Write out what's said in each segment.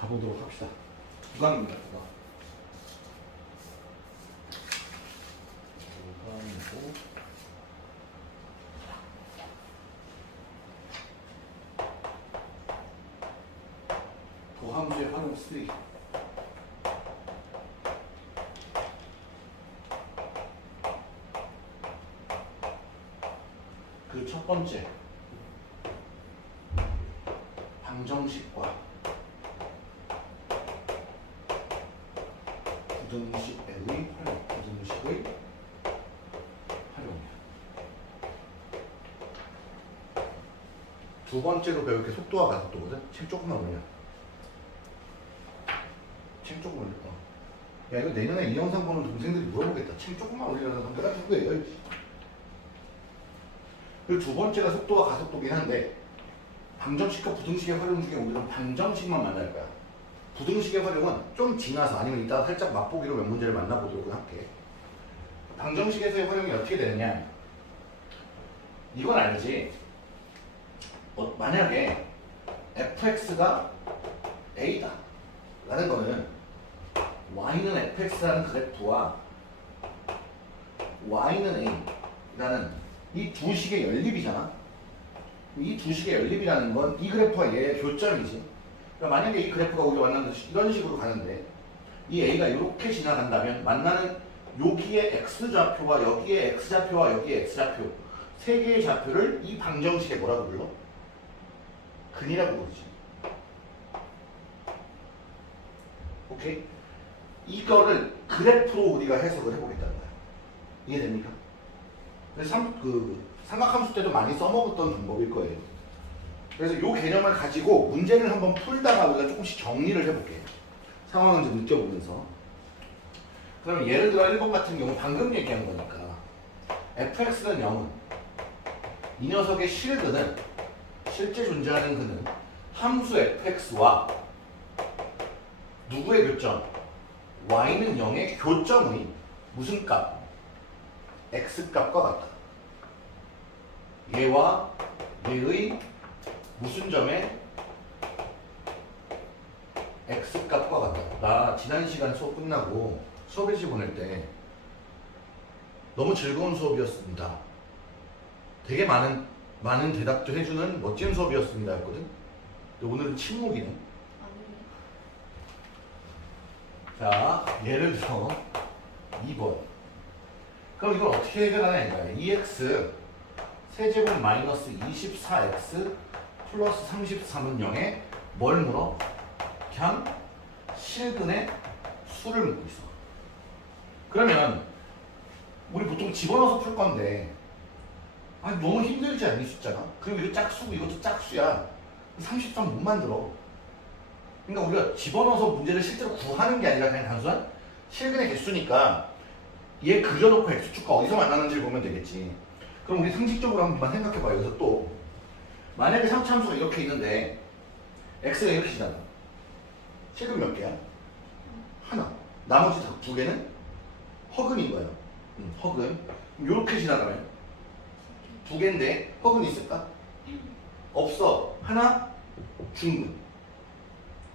가보도록 합시다. 구강입니다. 구강. 구강이고 도함수의 활용 3. 그 첫 번째 방정식과 부등식의 활용, 부등식의 활용이야. 두 번째로 배울 게 속도와 가속도거든. 책 조금만 올려. 책 조금 올려. 야, 이거 내년에 이 영상 보는 동생들이 물어보겠다. 책 조금만 올리라서 내가 누구예요? 그리고 두 번째가 속도와 가속도긴 한데 방정식과 부등식의 활용 중에 오늘은 방정식만 만날 거야. 부등식의 활용은 좀 지나서 아니면 이따가 살짝 맛보기로 몇 문제를 만나보도록 할게. 방정식에서의 활용이 어떻게 되느냐, 이건 알지? 만약에 fx가 a다 라는 거는 y는 fx라는 그래프와 y는 a라는 이 두 식의 연립이잖아. 이 두 식의 연립이라는 건 이 그래프와 얘의 교점이지. 그러니까 만약에 이 그래프가 우리가 만나는 이런 식으로 가는데 이 A가 이렇게 지나간다면 만나는 여기에 X좌표와 여기에 X좌표와 여기에 X좌표 세 개의 좌표를 이 방정식에 뭐라고 불러? 근이라고 부르지. 오케이? 이거를 그래프로 우리가 해석을 해보겠다는 거야. 이해됩니까? 그래서 삼각함수 때도 많이 써먹었던 방법일 거예요. 그래서 이 개념을 가지고 문제를 한번 풀다가 우리가 조금씩 정리를 해볼게요. 상황을 좀 느껴보면서. 그러면 예를 들어 1번 같은 경우 방금 얘기한 거니까 fx는 0은 이 녀석의 실근은, 실제 존재하는 근은 함수 fx와 누구의 교점? y는 0의 교점의 무슨 값? x값과 같다. 얘와 얘의 무슨 점에 x값과 같다. 나 지난 시간 수업 끝나고 수업일지 보낼 때 너무 즐거운 수업이었습니다. 되게 많은 대답도 해주는 멋진 수업이었습니다 했거든. 근데 오늘은 침묵이네. 자, 예를 들어 2번. 그럼 이걸 어떻게 해결하냐 이거야. 2x 세제곱 마이너스 24x 플러스 33은 0에 뭘 물어? 그냥 실근의 수를 묻고 있어. 그러면 우리 보통 집어넣어서 풀 건데 너무 힘들지 않니 숫자가? 그리고 이거 짝수고 이것도 짝수야. 33 못 만들어. 그러니까 우리가 집어넣어서 문제를 실제로 구하는 게 아니라 그냥 단순한 실근의 개수니까 얘 그려놓고 x축과 어디서 만나는지를 보면 되겠지. 그럼 우리 상식적으로 한 번만 생각해봐. 여기서 또 만약에 3차함수가 이렇게 있는데 x가 이렇게 지나가. 실근 몇 개야? 하나. 나머지 두 개는 허근인 거야. 허근. 이렇게 지나가면 두 개인데 허근 있을까? 없어. 하나 중근.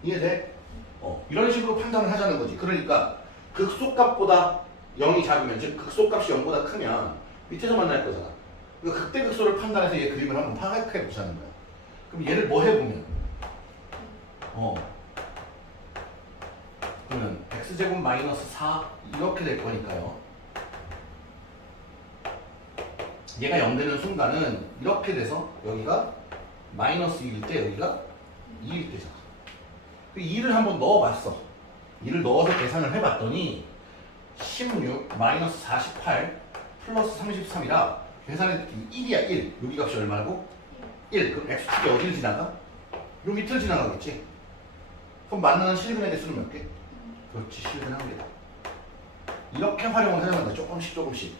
이해돼? 이런 식으로 판단을 하자는 거지. 그러니까 극소값보다 0이 작으면, 즉 극소값이 0보다 크면 밑에서 만날 거잖아. 그러니까 극대극소를 판단해서 얘 그림을 한번 파악해 보자는 거야. 그럼 얘를 뭐 해보면 그러면 x제곱 마이너스 4 이렇게 될 거니까요. 얘가 0 되는 순간은 이렇게 돼서 여기가 마이너스 2일 때 여기가 2일 때잖아. 2를 한번 넣어봤어. 2를 넣어서 계산을 해봤더니 16 마이너스 48 플러스 33이라 계산했더니 1이야 1. 여기 값이 얼마고? 1. 그럼 x축이 어디를 지나가? 요 밑을 지나가겠지. 그럼 만나는 실근의 개수는 몇 개? 그렇지, 실근 한 개다. 이렇게 활용을 해나간다. 조금씩.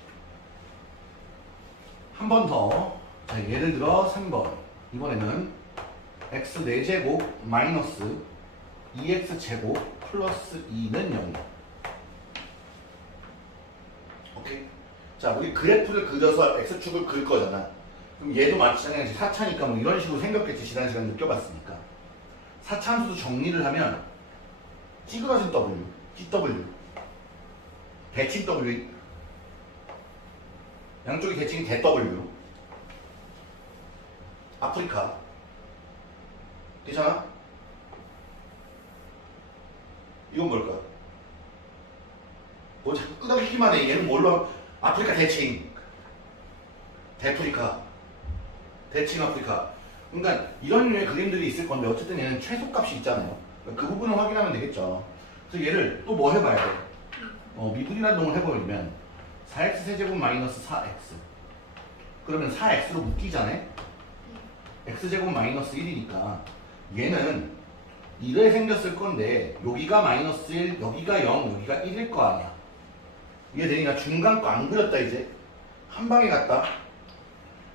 한 번 더. 자, 예를 들어 3번. 이번에는 x 4제곱 마이너스 2x제곱 플러스 2는 0이야. 오케이? 자, 우리 그래프를 그려서 x축을 그릴 거잖아. 그럼 얘도 마찬가지 4차니까 뭐 이런 식으로 생겼겠지. 지난 시간 느껴봤으니까. 4차 함수도 정리를 하면 찌그러진 W, GW, 대칭 W, 양쪽이 대칭이 대W, 아프리카. 괜찮아? 이건 뭘까? 뭐 자꾸 끄덕이기만 해. 얘는 뭘로? 아프리카 대칭, 대프리카, 대칭 아프리카. 그러니까 이런 류의 그림들이 있을 건데 어쨌든 얘는 최소값이 있잖아요. 그러니까 그 부분을 확인하면 되겠죠. 그래서 얘를 또 뭐 해봐야 돼? 미분이란동을 해버리면 4x 세제곱 마이너스 4x. 그러면 4x로 묶이잖아요. x제곱 마이너스 1이니까 얘는 이래 생겼을 건데 여기가 마이너스 1, 여기가 0, 여기가 1일 거 아니야. 이해되니까 중간 거 안 그렸다 이제. 한 방에 갔다.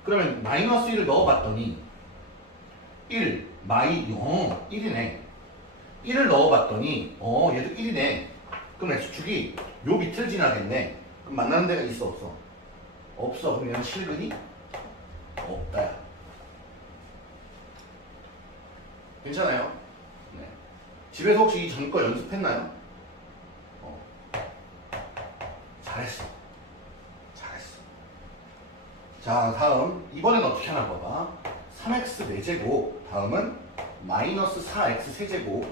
그러면 마이너스 1을 넣어봤더니 1, 마이 0, 1이네. 1을 넣어봤더니 얘도 1이네. 그럼 x축이 요 밑을 지나겠네. 그럼 만나는 데가 있어 없어? 없어. 그럼 얘는 실근이 없다야. 괜찮아요? 네. 집에서 혹시 이 전 거 연습했나요? 잘했어. 잘했어. 자, 다음 이번엔 어떻게 하나 봐봐. 3x 4제곱, 다음은 마이너스 4x 세제곱,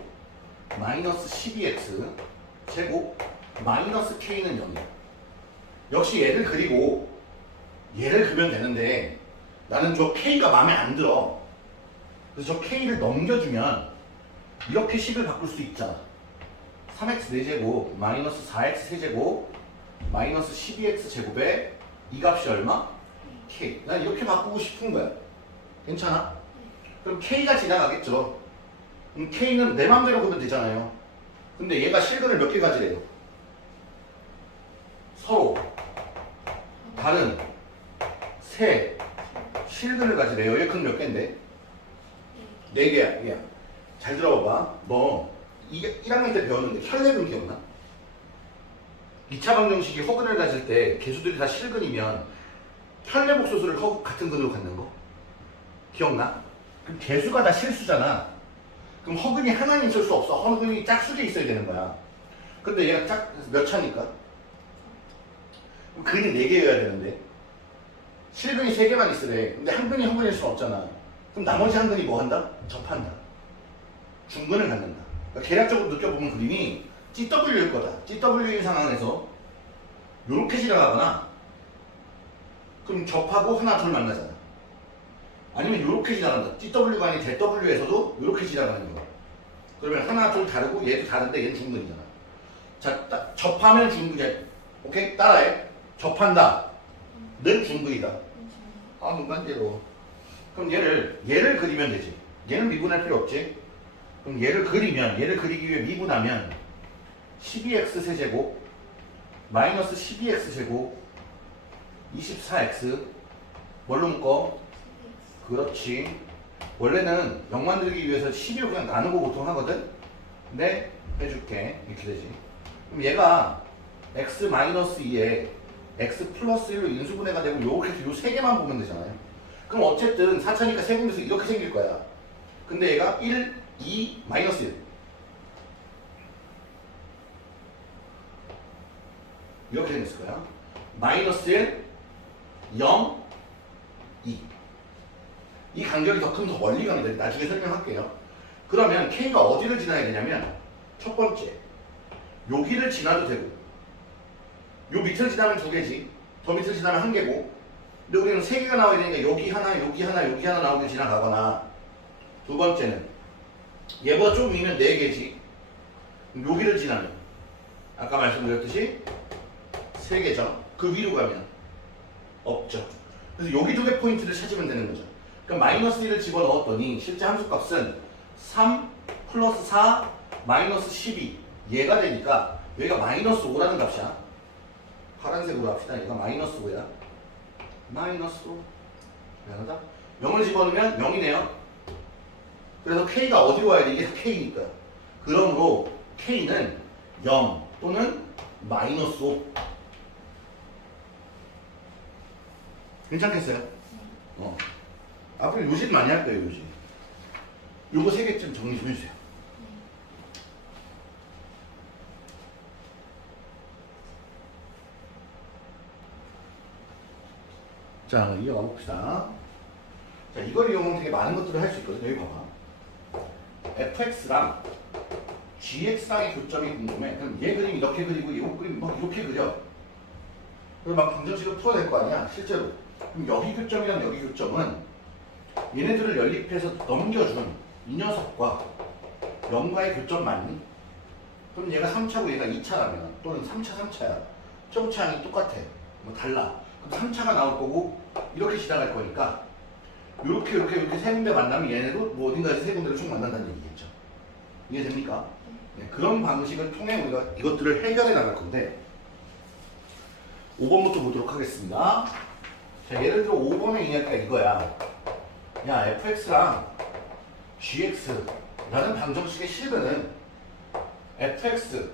마이너스 12x 제곱, 마이너스 k는 0이야. 역시 얘를 그리고 얘를 그리면 되는데 나는 저 k가 마음에 안 들어. 그래서 저 k를 넘겨주면 이렇게 식을 바꿀 수 있잖아. 3x 4제곱 마이너스 4x 세제곱 마이너스 12x 제곱에 이 값이 얼마? k. 난 이렇게 바꾸고 싶은 거야. 괜찮아? 그럼 k가 지나가겠죠. 그럼 k는 내 맘대로 그면 되잖아요. 근데 얘가 실근을 몇 개 가지래요? 서로 다른 세 실근을 가지래요. 얘 그럼 몇 개인데? 4개야. 얘야. 잘 들어봐봐. 너 1학년 때 배웠는데 혈례분 기억나? 2차 방정식이 허근을 가질 때 개수들이 다 실근이면 혈례복소수를 같은 근으로 갖는 거 기억나? 그럼 개수가 다 실수잖아. 그럼 허근이 하나는 있을 수 없어. 허근이 짝수게 있어야 되는 거야. 근데 얘가 몇 차니까? 그럼 근이 4개여야 되는데 실근이 3개만 있으래. 근데 한 근이 허근일 수 없잖아. 그럼 나머지 한 근이 뭐 한다? 접한다. 중근을 갖는다. 그러니까 계략적으로 느껴보면 그림이 GW일 거다. GW인 상황에서 이렇게 지나가거나 그럼 접하고 하나 둘 만나잖아. 아니면 이렇게 지나간다. GW가 아닌 ZW에서도 이렇게 지나가는 거야. 그러면 하나 둘 다르고 얘도 다른데 얘는 중근이잖아. 자, 접하면 중근이야. 오케이? 따라해. 접한다. 는 중근이다. 아, 문간대로. 그럼 얘를 그리면 되지. 얘는 미분할 필요 없지. 그럼 얘를 그리기 위해 미분하면 12x 세제곱 마이너스 12x 제곱 24x 뭘로 묶어? 그렇지. 원래는 0 만들기 위해서 12로 그냥 나누고 보통 하거든? 근데 해줄게. 이렇게 되지. 그럼 얘가 x 마이너스 2에 x 플러스 1로 인수분해가 되고 요렇게 해서 요 3개만 보면 되잖아요. 그럼 어쨌든 4차니까 세분에서 이렇게 생길 거야. 근데 얘가 1, 2, 마이너스 1 이렇게 생겼을 거야. 마이너스 1, 0, 2 이 간격이 더 크면 더 멀리 가면 돼. 나중에 설명할게요. 그러면 K가 어디를 지나야 되냐면 첫 번째 여기를 지나도 되고 요 밑을 지나면 2개지. 더 밑을 지나면 1개고 근데 우리는 3개가 나와야 되니까 여기 하나, 여기 하나, 여기 하나 나오게 지나가거나 두 번째는 얘보다 좀 위면 4개지. 여기를 지나면 아까 말씀드렸듯이 3개죠. 그 위로 가면 없죠. 그래서 여기 2개 포인트를 찾으면 되는 거죠. 그럼 마이너스 1을 집어넣었더니 실제 함수값은 3 플러스 4 마이너스 12 얘가 되니까 여기가 마이너스 5라는 값이야. 파란색으로 합시다. 얘가 마이너스 5야. 마이너스 5 미안하다. 0을 집어넣으면 0이네요. 그래서 K가 어디로 와야 돼? 이게 K니까. 그러므로 K는 0 또는 마이너스 5. 괜찮겠어요? 앞으로 요식 많이 할 거예요, 요식. 요거 3개쯤 정리 좀 해주세요. 자, 이어가 봅시다. 자, 이걸 이용하면 되게 많은 것들을 할 수 있거든요. 여기 봐봐. fx랑 gx랑의 교점이 궁금해. 그럼 얘 그림 이렇게 그리고 이 그림 막 이렇게 그려. 그래서 막 방정식을 풀어야 될 거 아니야, 실제로. 그럼 여기 교점이랑 여기 교점은 얘네들을 연립해서 넘겨준 이 녀석과 0과의 교점 맞니? 그럼 얘가 3차고 얘가 2차라면 또는 3차, 3차야. 점차항이 똑같아. 뭐 달라. 그럼 3차가 나올 거고 이렇게 지나갈 거니까 이렇게 세 군데 만나면 얘네도 뭐 어딘가에서 세 군데를 쭉 만난다는 얘기겠죠. 이해됩니까? 네, 그런 방식을 통해 우리가 이것들을 해결해 나갈 건데 5번부터 보도록 하겠습니다. 자, 예를 들어 5번의 이야기가 이거야. 야, fx랑 gx라는 방정식의 실근은 fx라는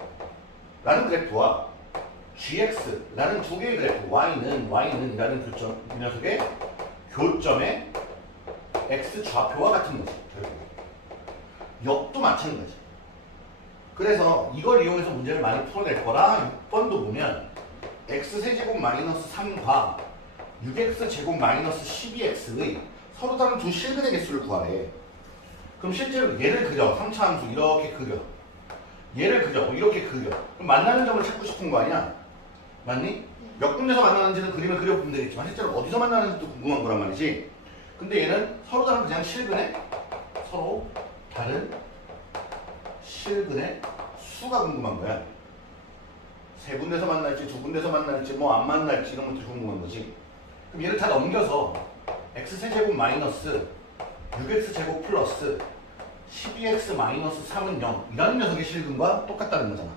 그래프와 gx라는 두 개의 그래프 y는 이라는 교점, 이 녀석의 교점의 x 좌표와 같은 거지. 결국 역도 마찬가지. 그래서 이걸 이용해서 문제를 많이 풀어낼 거라 6번도 보면 x세제곱 마이너스 3과 6x제곱 마이너스 12x의 서로 다른 두 실근의 개수를 구하래. 그럼 실제로 얘를 그려. 3차 함수 이렇게 그려. 얘를 그려. 이렇게 그려. 그럼 만나는 점을 찾고 싶은 거 아니야? 맞니? 몇 군데서 만나는지는 그림을 그려보면 되겠지만 실제로 어디서 만나는지도 궁금한 거란 말이지. 근데 얘는 서로 다른 그냥 실근의 서로 다른 실근의 수가 궁금한 거야. 세 군데서 만날지 두 군데서 만날지 뭐 안 만날지 이런 것들이 궁금한 거지. 그럼 얘를 다 넘겨서 x세제곱 마이너스 6x제곱 플러스 12x 마이너스 3은 0 이라는 녀석의 실근과 똑같다는 거잖아.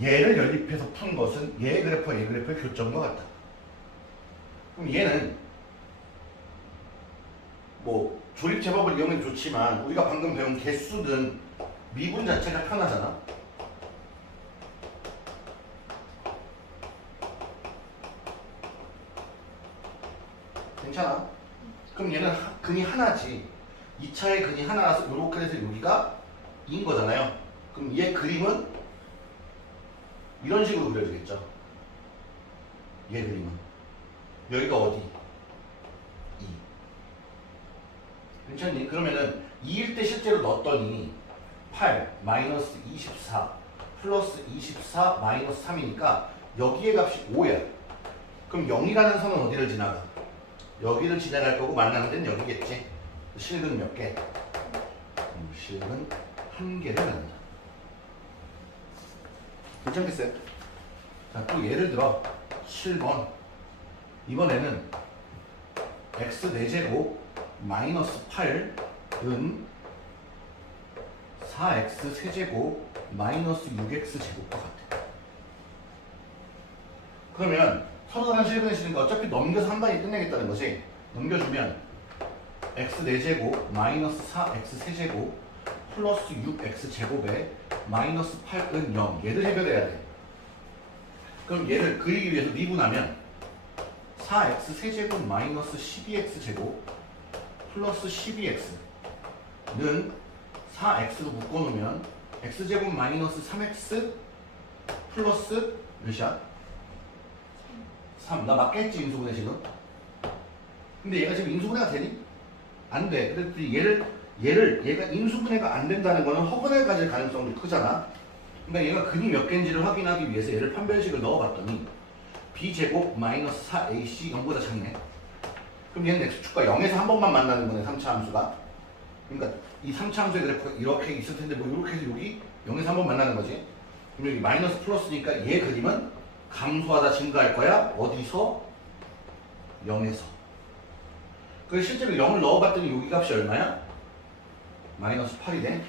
얘를 연립해서 푼 것은 얘 그래프와 얘 그래프의 교점과 같다. 그럼 얘는 뭐 조립 제법을 이용해도 좋지만 우리가 방금 배운 개수든 미분 자체가 편하잖아. 괜찮아? 그럼 얘는 근이 하나지. 2차의 근이 하나라서 요렇게 돼서 여기가 2인 거잖아요. 그럼 얘 그림은 이런 식으로 그려지겠죠. 얘 그림은 여기가 어디? 2. 괜찮니? 그러면은 2일 때 실제로 넣었더니 8 마이너스 24 플러스 24 마이너스 3이니까 여기의 값이 5야. 그럼 0이라는 선은 어디를 지나가? 여기를 지나갈 거고 만나는 데는 여기겠지. 실근 몇 개? 실근 1개를 갖는다. 괜찮겠어요? 자, 또 예를 들어 7번. 이번에는 x 4제곱 마이너스 8은 4x 세제곱 마이너스 6x 제곱과 같아. 그러면 서로 다른 실근의 실이니까 어차피 넘겨서 한 방에 끝내겠다는 거지. 넘겨주면 x 4제곱 마이너스 4x 세제곱 플러스 6x 제곱에 마이너스 8은 0. 얘를 해결해야 돼. 그럼 얘를 그리기 위해서 미분하면 4x 세제곱 마이너스 12x 제곱 플러스 12x는 4x로 묶어놓으면 x제곱 마이너스 3x 플러스 몇이야? 3. 나 맞겠지 인수분해 지금? 근데 얘가 지금 인수분해가 되니? 안 돼. 그래도 얘가 인수분해가 안 된다는 거는 허근을 가질 가능성도 크잖아. 그러니까 얘가 근이 몇 개인지를 확인하기 위해서 얘를 판별식을 넣어봤더니 b제곱 마이너스 4ac 0보다 작네. 그럼 얘는 x축과 0에서 한 번만 만나는 거네. 3차 함수가. 그러니까 이 3차 함수의 그래프가 이렇게 있을 텐데 뭐 이렇게 해서 여기 0에서 한 번 만나는 거지. 그럼 여기 마이너스 플러스니까 얘 그림은 감소하다 증가할 거야. 어디서? 0에서. 그래서 실제로 0을 넣어봤더니 여기 값이 얼마야? 마이너스 8이네.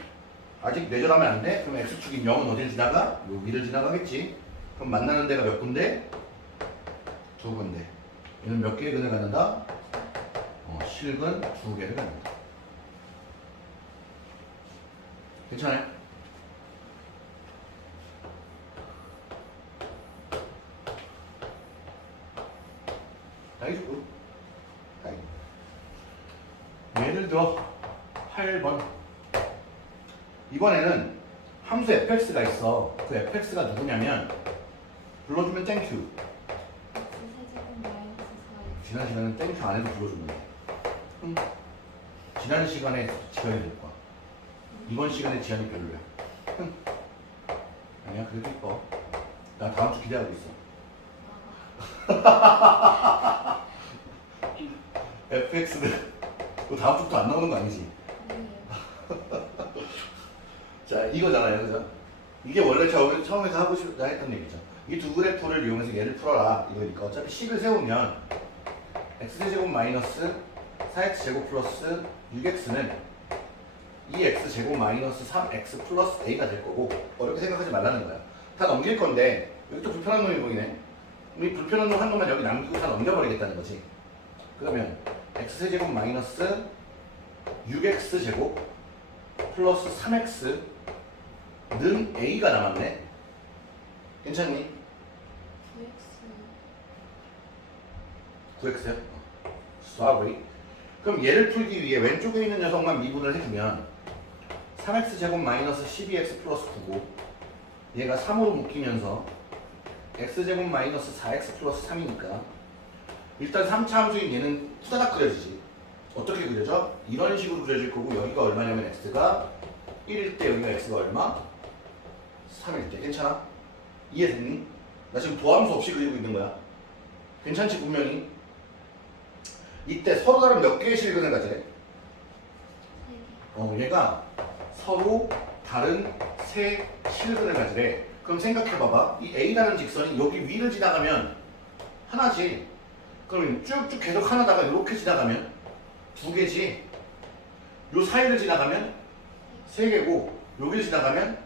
아직 뇌절하면 안 돼? 그럼 x축인 0은 어딜 지나가? 여기를 지나가겠지. 그럼 만나는 데가 몇 군데? 2군데. 얘는 몇 개의 근을 갖는다? 실근 2개를 갖는다. 괜찮아요? 다이죠. 예를 들어 8번. 이번에는 함수 fx가 있어. 그 fx가 누구냐면 불러주면 땡큐. x 세제곱 마이너스 지난 시간은 땡큐 안 해도 불러줬는데. 지난 시간에 지연이 될 거야. 이번 시간에 지연이 별로야. 아니야, 그래도 이뻐. 나 다음 주 기대하고 있어. FX는 너 다음 주부터 안 나오는 거 아니지? 자, 이거잖아요, 그죠? 이게 원래 처음에 하고 싶다 했던 얘기죠. 이 두 그래프를 이용해서 얘를 풀어라 이거니까 어차피 식을 세우면 x제곱 마이너스 4x제곱 플러스 6x는 2x제곱 마이너스 3x 플러스 a가 될 거고 어렵게 생각하지 말라는 거야. 다 넘길 건데 여기 또 불편한 놈이 보이네. 이 불편한 놈 한 놈만 여기 남기고 다 넘겨버리겠다는 거지. 그러면 x제곱 마이너스 6x제곱 플러스 3x는 a가 남았네. 괜찮니? 9x요? Sorry. 그럼 얘를 풀기 위해 왼쪽에 있는 녀석만 미분을 해주면 3x제곱 마이너스 12x 플러스 9고 얘가 3으로 묶이면서 x제곱 마이너스 4x 플러스 3이니까 일단 3차 함수인 얘는 후다닥 그려지지. 어떻게 그려져? 이런 식으로 그려질 거고 여기가 얼마냐면 x가 1일 때 여기가 x가 얼마? 3일 때. 괜찮아? 이해됐니? 나 지금 도함수 없이 그리고 있는 거야. 괜찮지 분명히? 이때 서로 다른 몇 개의 실근을 가지래? 얘가 서로 다른 세 실근을 가지래. 그럼 생각해봐봐. 이 A라는 직선이 여기 위를 지나가면 하나지. 그럼 쭉쭉 계속 하나다가 이렇게 지나가면 두 개지. 요 사이를 지나가면 세 개고 여기를 지나가면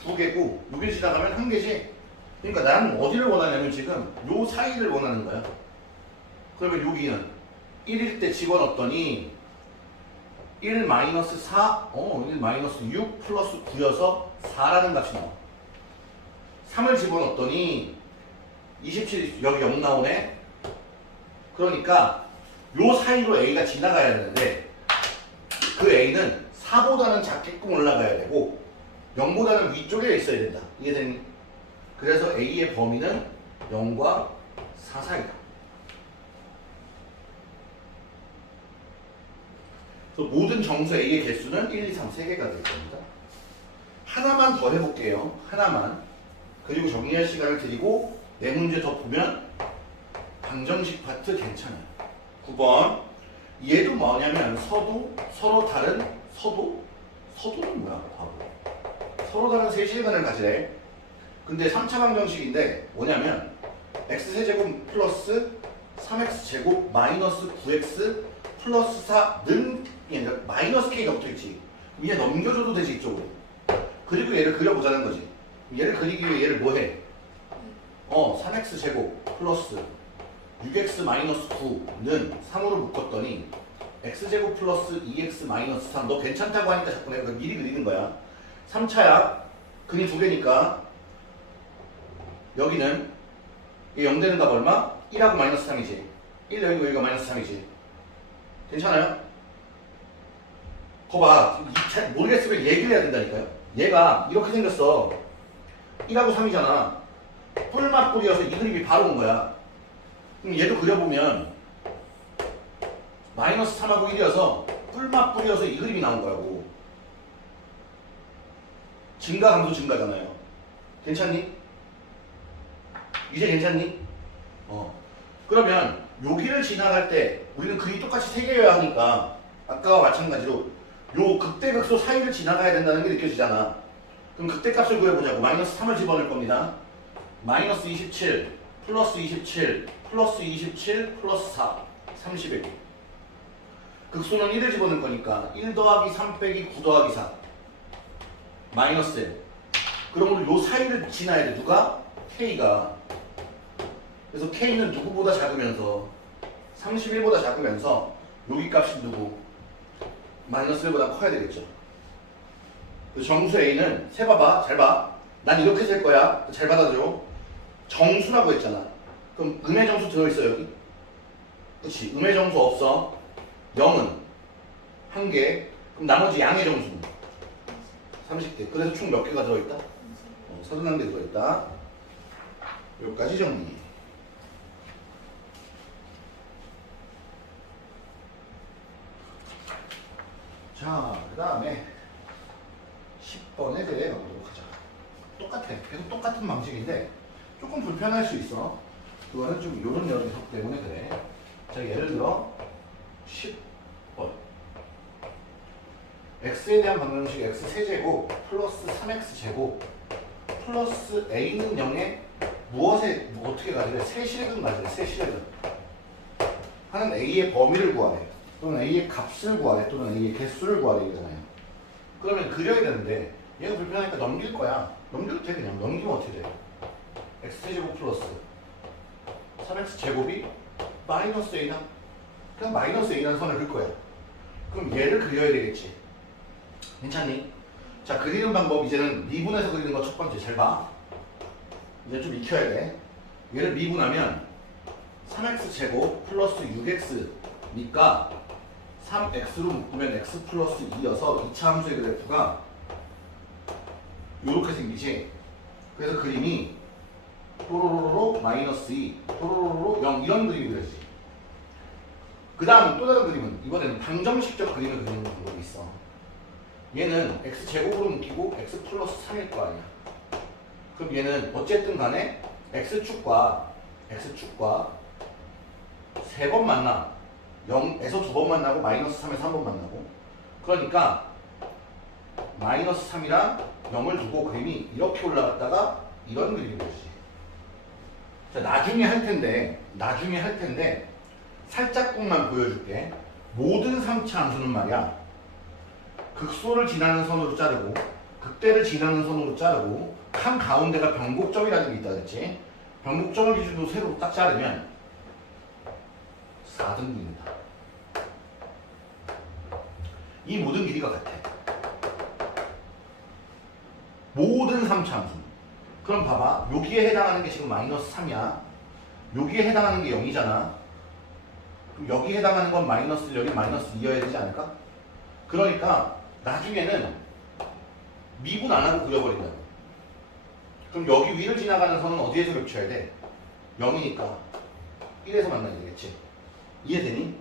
두 개고 여기를 지나가면 한 개지. 그러니까 나는 어디를 원하냐면 지금 요 사이를 원하는 거야. 그러면 여기는 1일 때 집어넣었더니 1 마이너스 4, 1 마이너스 6 플러스 9여서 4라는 값이 나와. 3을 집어넣었더니 27, 여기 0 나오네. 그러니까 요 사이로 A가 지나가야 되는데 그 A는 4보다는 작게끔 올라가야 되고 0보다는 위쪽에 있어야 된다. 이해됐니? 그래서 A의 범위는 0과 4 사이다. 모든 정수 A의 개수는 1, 2, 3, 3개가 될 겁니다. 하나만 더 해볼게요. 하나만. 그리고 정리할 시간을 드리고 네 문제 더 보면 방정식 파트 괜찮아요. 9번. 얘도 뭐냐면 서로 다른 서도는 뭐야? 바보. 서로 다른 세 실근을 가지래. 근데 3차 방정식인데 뭐냐면 x세제곱 플러스 3x제곱 마이너스 9x 플러스 4는 마이너스 k가 붙어있지. 위에 넘겨줘도 되지 이쪽으로. 그리고 얘를 그려보자는 거지. 얘를 그리기 위해 얘를 뭐해? 3x제곱 플러스 6x 마이너스 9는 3으로 묶었더니 x제곱 플러스 2x 마이너스 3. 너 괜찮다고 하니까 자꾸 내가 미리 그리는 거야. 3차야. 근이 두 개니까 여기는 이게 0 되는 값 얼마? 1하고 마이너스 3이지. 1 여기고 여기가 마이너스 3이지. 괜찮아요? 거봐. 잘 모르겠으면 얘기를 해야 된다니까요. 얘가 이렇게 생겼어. 1하고 3이잖아. 뿔맛뿔이어서 이 그림이 바로 온 거야. 그럼 얘도 그려보면 마이너스 3하고 1이어서 뿔맛뿔이어서 이 그림이 나온 거라고. 증가 감소 증가잖아요. 괜찮니? 이제 괜찮니? 그러면 여기를 지나갈 때 우리는 그림이 똑같이 세 개여야 하니까 아까와 마찬가지로 요 극대극소 사이를 지나가야 된다는 게 느껴지잖아. 그럼 극대값을 구해보자고. 마이너스 3을 집어넣을 겁니다. 마이너스 27 플러스 27 플러스 27 플러스 4 31. 극소는 1을 집어넣을 거니까 1 더하기 3 빼기 9 더하기 4 마이너스 1. 그럼 요 사이를 지나야 돼. 누가? K가. 그래서 K는 누구보다 작으면서 31보다 작으면서 여기 값이 누구? 마이너스 1보다 커야 되겠죠. 그래서 정수 A는 세봐봐. 잘 봐. 난 이렇게 셀 거야. 잘 받아줘. 정수라고 했잖아. 그럼 음의 정수 들어있어 여기? 그치. 음의 정수 없어. 0은 1개. 그럼 나머지 양의 정수는 30개. 그래서 총 몇 개가 들어있다? 31개 들어있다. 여기까지 정리. 자, 그 다음에 10번에 대해 가보도록 하자. 똑같아. 계속 똑같은 방식인데 조금 불편할 수 있어. 그거는 좀 요런 녀석 때문에 그래. 자, 예를 들어 10번 x에 대한 방정식 x 세제곱 플러스 3x제곱 플러스 a는 0에 무엇에 어떻게 가지래? 세실근 가지래. 세실근 하는 a의 범위를 구하래. 또는 a의 값을 구하래. 또는 a의 개수를 구하래 이거잖아요. 그러면 그려야 되는데 얘가 불편하니까 넘길 거야. 넘겨도 돼. 그냥 넘기면 어떻게 돼? x제곱 플러스 3x제곱이 마이너스 a나 그냥 마이너스 a라는 선을 그을 거야. 그럼 얘를 그려야 되겠지. 괜찮니? 자, 그리는 방법 이제는 미분해서 그리는 거 첫 번째 잘 봐. 이제 좀 익혀야 돼. 얘를 미분하면 3x제곱 플러스 6x니까 3x로 묶으면 x 플러스 2여서 2차 함수의 그래프가 요렇게 생기지. 그래서 그림이 또로로로 마이너스 2, 또로로로 0 이런 그림이 그려지지. 그 다음 또 다른 그림은 이번에는 방정식적 그림을 그리는 방법이 있어. 얘는 x제곱으로 묶이고 x 플러스 3일 거 아니야. 그럼 얘는 어쨌든 간에 x축과 세 번 만나. 0에서 두 번 만나고 마이너스 3에서 한 번 만나고. 그러니까 마이너스 3이랑 0을 두고 그림이 이렇게 올라갔다가 이런 그림이 되지. 자, 나중에 할 텐데 살짝씩만 보여줄게. 모든 3차 함수는 말이야. 극소를 지나는 선으로 자르고 극대를 지나는 선으로 자르고 한 가운데가 변곡점이라는 게 있다 그랬지. 변곡점을 기준으로 세로로 딱 자르면 4등분입니다. 이 모든 길이가 같아. 모든 3차 함수. 그럼 봐봐. 여기에 해당하는 게 지금 마이너스 3이야. 여기에 해당하는 게 0이잖아. 그럼 여기에 해당하는 건 마이너스, 여기 마이너스 2여야 되지 않을까? 그러니까 나중에는 미분 안 하고 그려버린다. 그럼 여기 위를 지나가는 선은 어디에서 겹쳐야 돼? 0이니까 1에서 만나야 되겠지. 이해되니?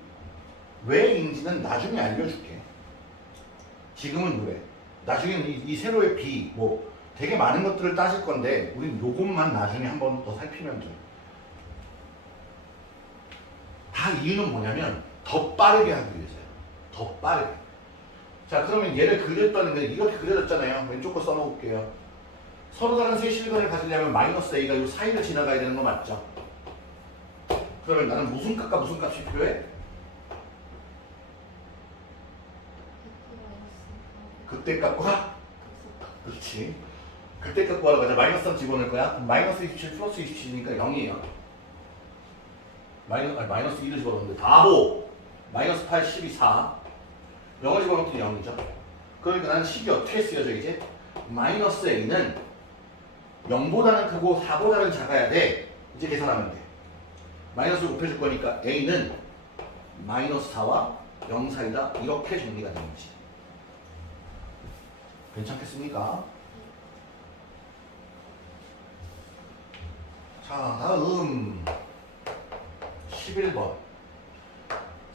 왜인지는 나중에 알려줄게. 지금은 그래. 나중에는 이 세로의 b 뭐 되게 많은 것들을 따질 건데 우린 요것만 나중에 한 번 더 살피면 돼. 다 이유는 뭐냐면 더 빠르게 하기 위해서요. 더 빠르게. 자, 그러면 얘를 그렸다는 게 이렇게 그려졌잖아요. 왼쪽 거 써놓을게요. 서로 다른 세 실근을 가지려면 마이너스 a가 이 사이를 지나가야 되는 거 맞죠? 그러면 나는 무슨 값과 무슨 값이 필요해? 그때 값과? 그렇지. 그때 값 구하러 가자. 마이너스 3 집어넣을 거야. 마이너스 27 플러스 27이니까 0이에요. 마이너스 2를 집어넣는데 바보! 마이너스 8, 12, 4 0을 집어넣더니 0이죠. 그러니까 나는 식이 어떻게 쓰여져 이제? 마이너스 a는 0보다는 크고 4보다는 작아야 돼. 이제 계산하면 돼. 마이너스를 곱해줄 거니까 a는 마이너스 4와 0 사이다. 이렇게 정리가 되는 거지. 괜찮겠습니까? 자, 다음 11번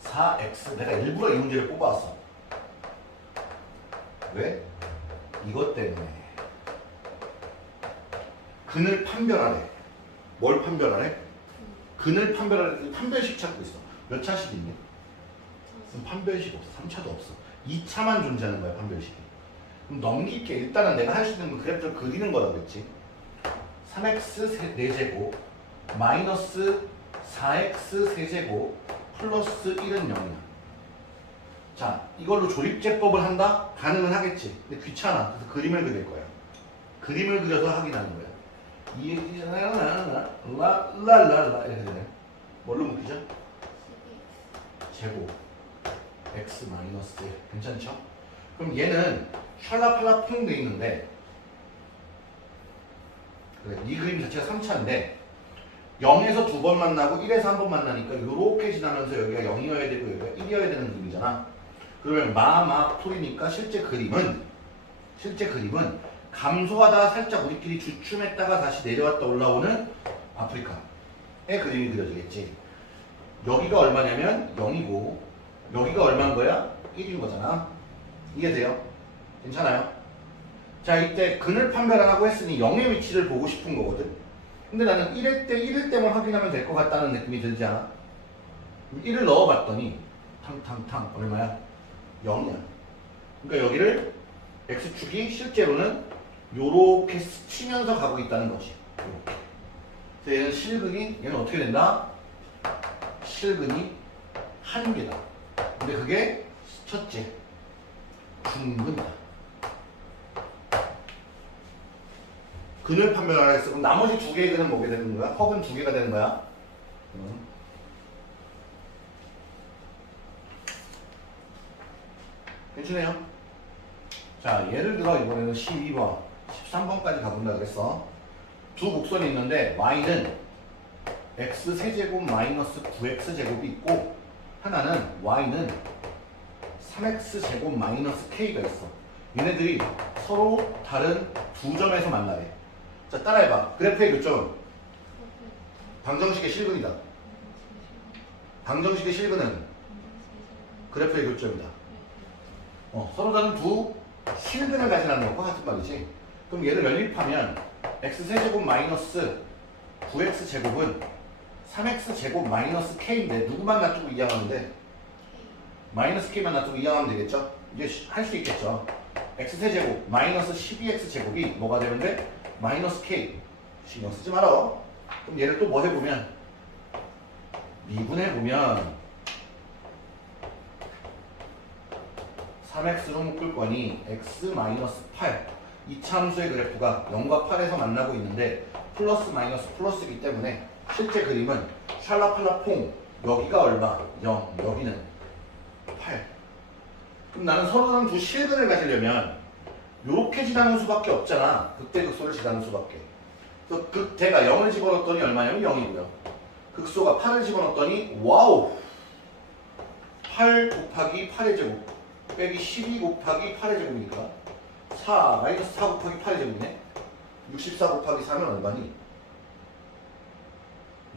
4x. 내가 일부러 이 문제를 뽑아왔어. 왜? 이것 때문에 근을 판별하래. 뭘 판별하래? 근을 판별하래. 판별식 찾고 있어. 몇 차식 있니? 판별식 없어. 3차도 없어. 2차만 존재하는 거야, 판별식이. 그럼 넘길게. 일단은 내가 할 수 있는 건 그래프를 그리는 거라고 했지. 3x 4제곱 마이너스 4x 세제곱 플러스 1은 0이야. 자, 이걸로 조립제법을 한다? 가능은 하겠지. 근데 귀찮아. 그래서 그림을 그릴 거야. 그림을 그려서 확인하는 거야. 라라라라 이렇게 되네. 뭘로 묶이죠? 제곱 x 마이너스 1. 괜찮죠? 그럼 얘는 샬라팔라 퐁 돼 있는데 그래, 이 그림 자체가 3차인데 0에서 두 번 만나고 1에서 한 번 만나니까 이렇게 지나면서 여기가 0이어야 되고 여기가 1이어야 되는 그림이잖아. 그러면 마마풀이니까 실제 그림은 감소하다가 살짝 우리끼리 주춤했다가 다시 내려왔다 올라오는 아프리카의 그림이 그려지겠지. 여기가 얼마냐면 0이고 여기가 얼마인 거야? 1인 거잖아. 이해돼요? 괜찮아요? 자, 이때 근을 판별하라고 했으니 0의 위치를 보고 싶은 거거든. 근데 나는 1일 때만 확인하면 될 것 같다는 느낌이 들지 않아? 1을 넣어봤더니 탕탕탕 얼마야? 0이야. 그러니까 여기를 x축이 실제로는 요렇게 스치면서 가고 있다는 거지. 요렇게. 그래서 얘는 실근이 얘는 어떻게 된다? 실근이 한 개다. 근데 그게 첫째 중근이다. 근을 판별하라 했어. 그럼 나머지 두 개의 근은 뭐게 되는 거야? 허근 두 개가 되는 거야. 괜찮아요? 자, 예를 들어 이번에는 12번, 13번까지 가본다 그랬어. 두 곡선이 있는데 y는 x 세제곱 마이너스 9x 제곱이 있고 하나는 y는 3x 제곱 마이너스 k가 있어. 얘네들이 서로 다른 두 점에서 만나래. 자, 따라해봐. 그래프의 교점. 방정식의 실근이다. 방정식의 실근은 그래프의 교점이다. 서로 다른 두 실근을 가지라는 것과 같은 말이지. 그럼 얘를 연립하면 x 세제곱 마이너스 9x 제곱은 3x 제곱 마이너스 k인데 누구만 놔두고 이항하면 돼? 마이너스 k만 놔두고 이항하면 되겠죠? 이제 할 수 있겠죠? x 세제곱 마이너스 12x 제곱이 뭐가 되면 돼? 마이너스 k. 신경 쓰지 말아. 그럼 얘를 또 뭐 해보면 미분해보면 3x로 묶을 거니 x 마이너스 8. 이 참수의 그래프가 0과 8에서 만나고 있는데 플러스 마이너스 플러스이기 때문에 실제 그림은 샬라팔라퐁. 여기가 얼마? 0. 여기는 8. 그럼 나는 서로 다른 두 실근을 가지려면 요렇게 지나는 수밖에 없잖아. 극대극소를 지나는 수밖에. 그래서 극대가 0을 집어넣었더니 얼마냐면 0이고요. 극소가 8을 집어넣었더니 와우! 8 곱하기 8의 제곱 빼기 12 곱하기 8의 제곱이니까 4 마이너스 4 곱하기 8의 제곱이네. 64 곱하기 4면 얼마니?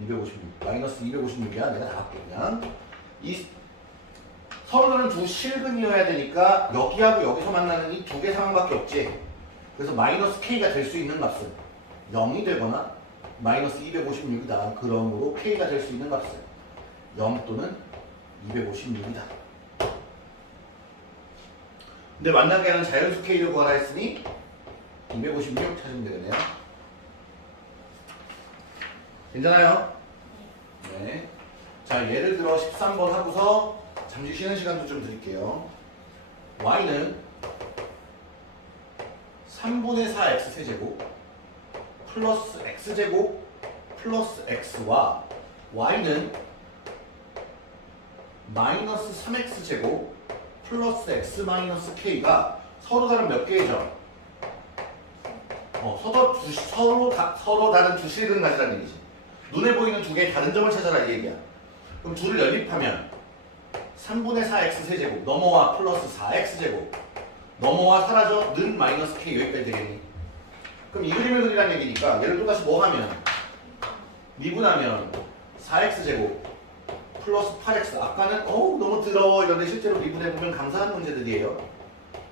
256 마이너스 256이야. 내가 다 할게 그냥. 이 서로 다른 두 실근이어야 되니까 여기하고 여기서 만나는 이 두 개 상황밖에 없지. 그래서 마이너스 k가 될 수 있는 값은 0이 되거나 마이너스 256이다. 그러므로 k가 될 수 있는 값은 0 또는 256이다. 근데 만나게 하는 자연수 k를 구하라 했으니 256 찾으면 되겠네요. 괜찮아요? 네. 자, 예를 들어 13번 하고서 잠시 쉬는 시간도 좀 드릴게요. y는 3분의 4x 세제곱 플러스 x제곱 플러스 x와 y는 마이너스 3x제곱 플러스 x 마이너스 k가 서로 다른 몇 개의 점? 서로 다른 두 실근 가지라는 얘기지. 눈에 보이는 두 개의 다른 점을 찾아라 이 얘기야. 그럼 둘을 연립하면 3분의 4x 세제곱 넘어와 플러스 4x제곱 넘어와 사라져 는 마이너스 k 여기까지 되겠니? 그럼 이 그림을 그리라는 얘기니까 얘를 또다시 뭐 하면 미분하면 4x제곱 플러스 8x. 아까는 너무 더러워 이런데 실제로 미분해보면 감사한 문제들이에요.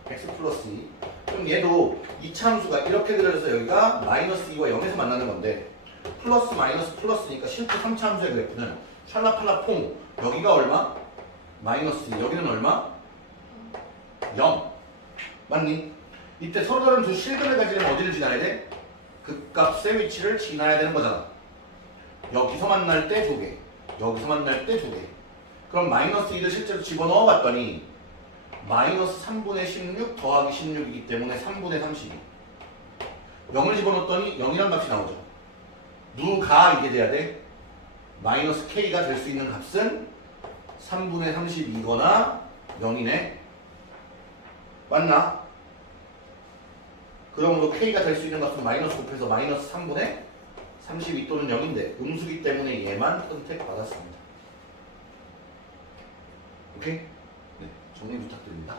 x 플러스 2. 그럼 얘도 이차함수가 이렇게 그려져서 여기가 마이너스 2와 0에서 만나는 건데 플러스 마이너스 플러스니까 실제 3차함수의 그래프는 샬라팔라퐁. 여기가 얼마? 마이너스 2. 여기는 얼마? 0. 맞니? 이때 서로 다른 두 실근을 가지려면 어디를 지나야 돼? 극값의 위치를 지나야 되는 거잖아. 여기서 만날 때 두 개, 여기서 만날 때 두 개. 그럼 마이너스 2를 실제로 집어넣어 봤더니 마이너스 3분의 16 더하기 16이기 때문에 3분의 32. 0을 집어넣었더니 0이란 값이 나오죠. 누가 이게 돼야 돼? 마이너스 k가 될 수 있는 값은 3분의 32거나 0이네. 맞나? 그러므로 k가 될 수 있는 값은 마이너스 곱해서 마이너스 3분의 32 또는 0인데 음수기 때문에 얘만 선택받았습니다. 오케이? 네, 정리 부탁드립니다.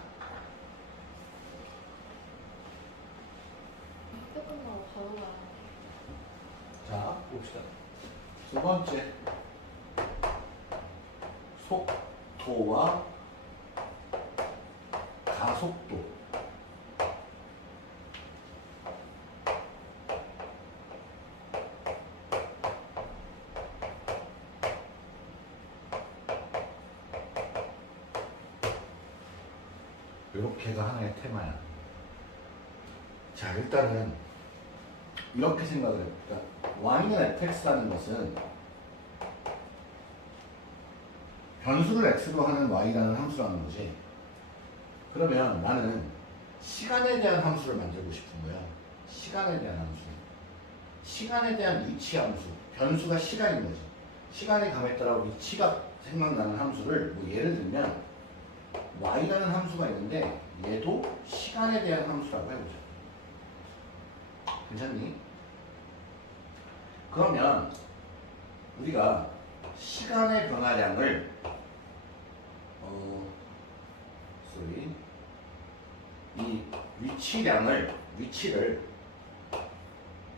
끝나고 바로 가야 자, 봅시다. 두 번째, 속도와 가속 가속도. 이렇게가 하나의 테마야. 자, 일단은 이렇게 생각을 해볼까. y는 fx라는 것은 변수를 x로 하는 y라는 함수라는 거지. 그러면 나는 시간에 대한 함수를 만들고 싶은 거야. 시간에 대한 함수. 시간에 대한 위치 함수. 변수가 시간인 거지. 시간의 감에 따라 위치가 생각나는 함수를 뭐 예를 들면 y라는 함수가 있는데 얘도 시간에 대한 함수라고 해보자. 괜찮니? 그러면 우리가 시간의 변화량을 이 위치를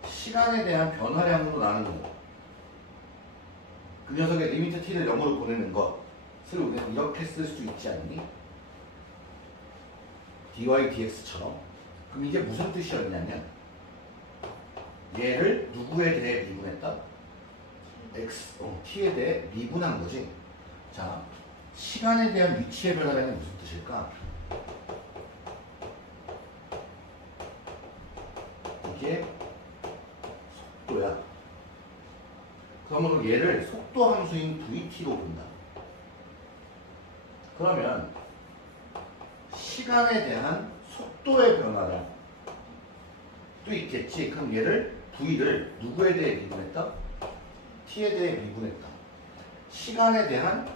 시간에 대한 변화량으로 나누는 것. 그 녀석의 리미트 t를 0으로 보내는 것을 우리는 이렇게 쓸 수 있지 않니? dy dx처럼. 그럼 이게 무슨 뜻이었냐면 얘를 누구에 대해 미분했다? t에 대해 미분한 거지. 자, 시간에 대한 위치의 변화량이 무슨 뜻일까? 이게 속도야. 그러므로 얘를 속도 함수인 vt로 본다. 그러면 시간에 대한 속도의 변화량도 있겠지. 그럼 얘를 v를 누구에 대해 미분했다? t에 대해 미분했다. 시간에 대한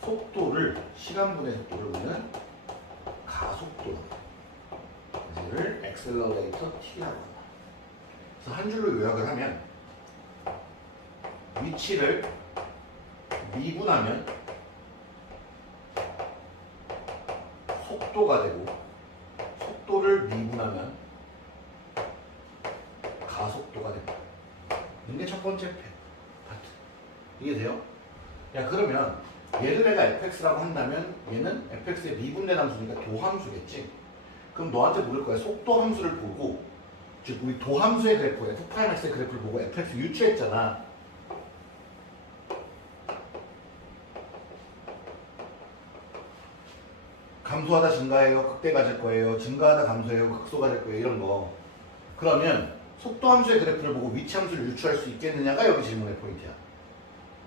속도를, 시간분의 속도를 우리는 가속도로, 얘를 accelerator t라고 한다. 그래서 한 줄로 요약을 하면 위치를 미분하면 속도가 되고, 속도를 미분하면 가속도가 됩니다. 이게 첫 번째 파트. 이해돼요? 야, 그러면 얘를 내가 fx라고 한다면 얘는 fx의 미분된 함수니까 도함수겠지? 그럼 너한테 물을 거야. 속도 함수를 보고, 즉 우리 도함수의 그래프, f'x의 그래프를 보고 fx 유추했잖아. 감소하다 증가해요? 극대가 될 거예요? 증가하다 감소해요? 극소가 될 거예요? 이런 거. 그러면 속도 함수의 그래프를 보고 위치 함수를 유추할 수 있겠느냐가 여기 질문의 포인트야.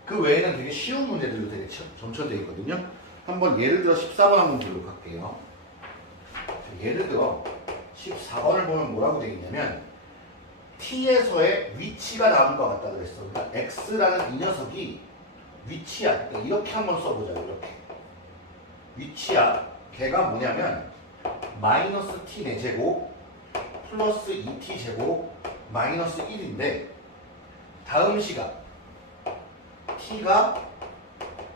그 외에는 되게 쉬운 문제들도 되게 점쳐져 있거든요. 한번 예를 들어 14번 한번 들어볼게요. 예를 들어 14번을 보면 뭐라고 되어 있냐면 t에서의 위치가 나온 것 같다 그랬어. 그러니까 x라는 이 녀석이 위치야. 그러니까 이렇게 한번 써보자. 이렇게. 위치야. 걔가 뭐냐면 마이너스 t 4제곱 플러스 2t 제곱 마이너스 1인데 다음 시각 t가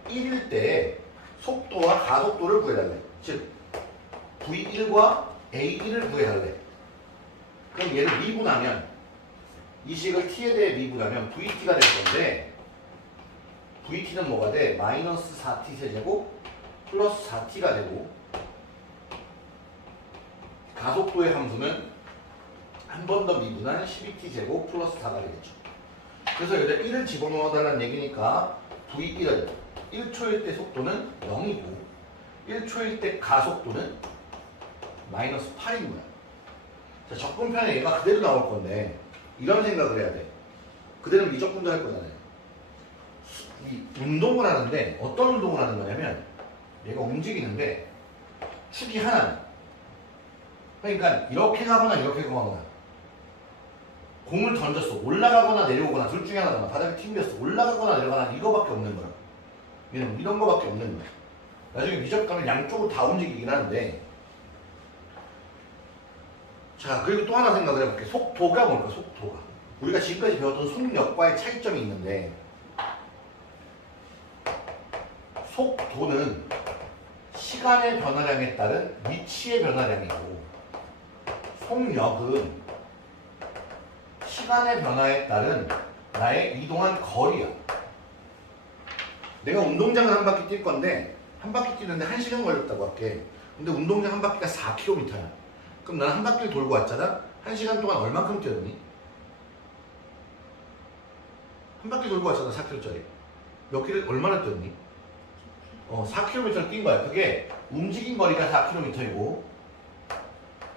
1일 때 속도와 가속도를 구해달래. 즉 v1과 a1을 구해달래. 그럼 얘를 미분하면 이 식을 t에 대해 미분하면 vt가 될 건데 vt는 뭐가 돼? 마이너스 4t 세제곱 플러스 4t가 되고 가속도의 함수는 한 번 더 미분한 12t 제곱 플러스 4가 되겠죠. 그래서 여기다 1을 집어넣어 달라는 얘기니까 v1은 1초일 때 속도는 0이고 1초일 때 가속도는 마이너스 8인 거야. 자, 적분편에 얘가 그대로 나올 건데 이런 생각을 해야 돼. 그대로 미적분도 할 거잖아요. 이 운동을 하는데 어떤 운동을 하는 거냐면 얘가 움직이는데 축이 하나는 그러니까 이렇게 가거나 이렇게 가거나 공을 던졌어. 올라가거나 내려오거나 둘 중에 하나잖아. 바닥에 튕겼어. 올라가거나 내려가거나 이거밖에 없는 거야. 얘는 이런 거밖에 없는 거야. 나중에 미적 가면 양쪽으로 다 움직이긴 하는데 자, 그리고 또 하나 생각을 해볼게. 속도가 뭘까? 속도가. 우리가 지금까지 배웠던 속력과의 차이점이 있는데 속도는 시간의 변화량에 따른 위치의 변화량이고 속력은 시간의 변화에 따른 나의 이동한 거리야. 내가 운동장을 한 바퀴 뛸 건데 한 바퀴 뛰는데 1시간 걸렸다고 할게. 근데 운동장 한 바퀴가 4km야. 그럼 나는 한 바퀴를 돌고 왔잖아. 1시간 동안 얼만큼 뛰었니? 한 바퀴 돌고 왔잖아. 4km짜리. 몇 킬로 얼마나 뛰었니? 4km를 뛴 거야. 그게 움직인 거리가 4km이고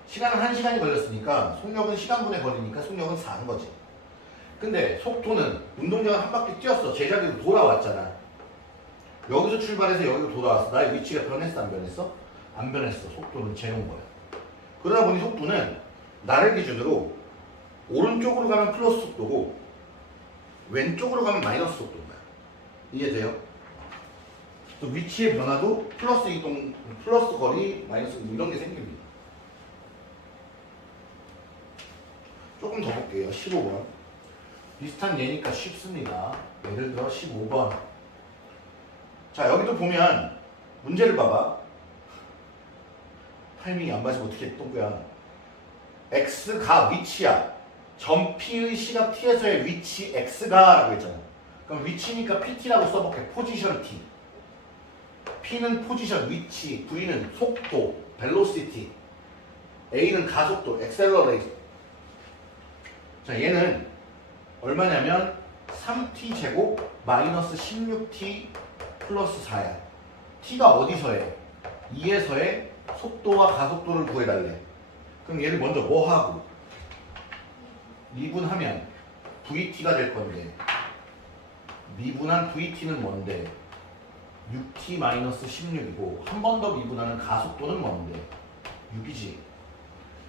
시간은 1시간이 걸렸으니까 속력은 시간분의 거리니까 속력은 4인 거지. 근데 속도는 운동장을 한 바퀴 뛰었어. 제자리로 돌아왔잖아. 여기서 출발해서 여기로 돌아왔어. 나의 위치가 변했어? 안 변했어? 안 변했어. 속도는 재놓은 거야. 그러다 보니 속도는 나를 기준으로 오른쪽으로 가면 플러스 속도고 왼쪽으로 가면 마이너스 속도인 거야. 이해돼요? 또 위치의 변화도 플러스 이동, 플러스 거리, 마이너스 이런 게 생깁니다. 조금 더 볼게요. 15번. 비슷한 예니까 쉽습니다. 예를 들어 15번. 자, 여기도 보면 문제를 봐봐. 타이밍이 안 맞으면 어떻게 했던 거야? x가 위치야. 점 P의 시각 T에서의 위치 x가 라고 했잖아. 그럼 위치니까 PT라고 써볼게. 포지션 T. P는 포지션, 위치, V는 속도, velocity, A는 가속도, accelerate. 자, 얘는 얼마냐면 3t 제곱 마이너스 16t 플러스 4야. t가 어디서 해? 2에서의 속도와 가속도를 구해달래. 그럼 얘를 먼저 뭐 하고? 미분하면 vt가 될 건데 미분한 vt는 뭔데? 6t 마이너스 16이고 한 번 더 미분하는 가속도는 뭔데? 6이지.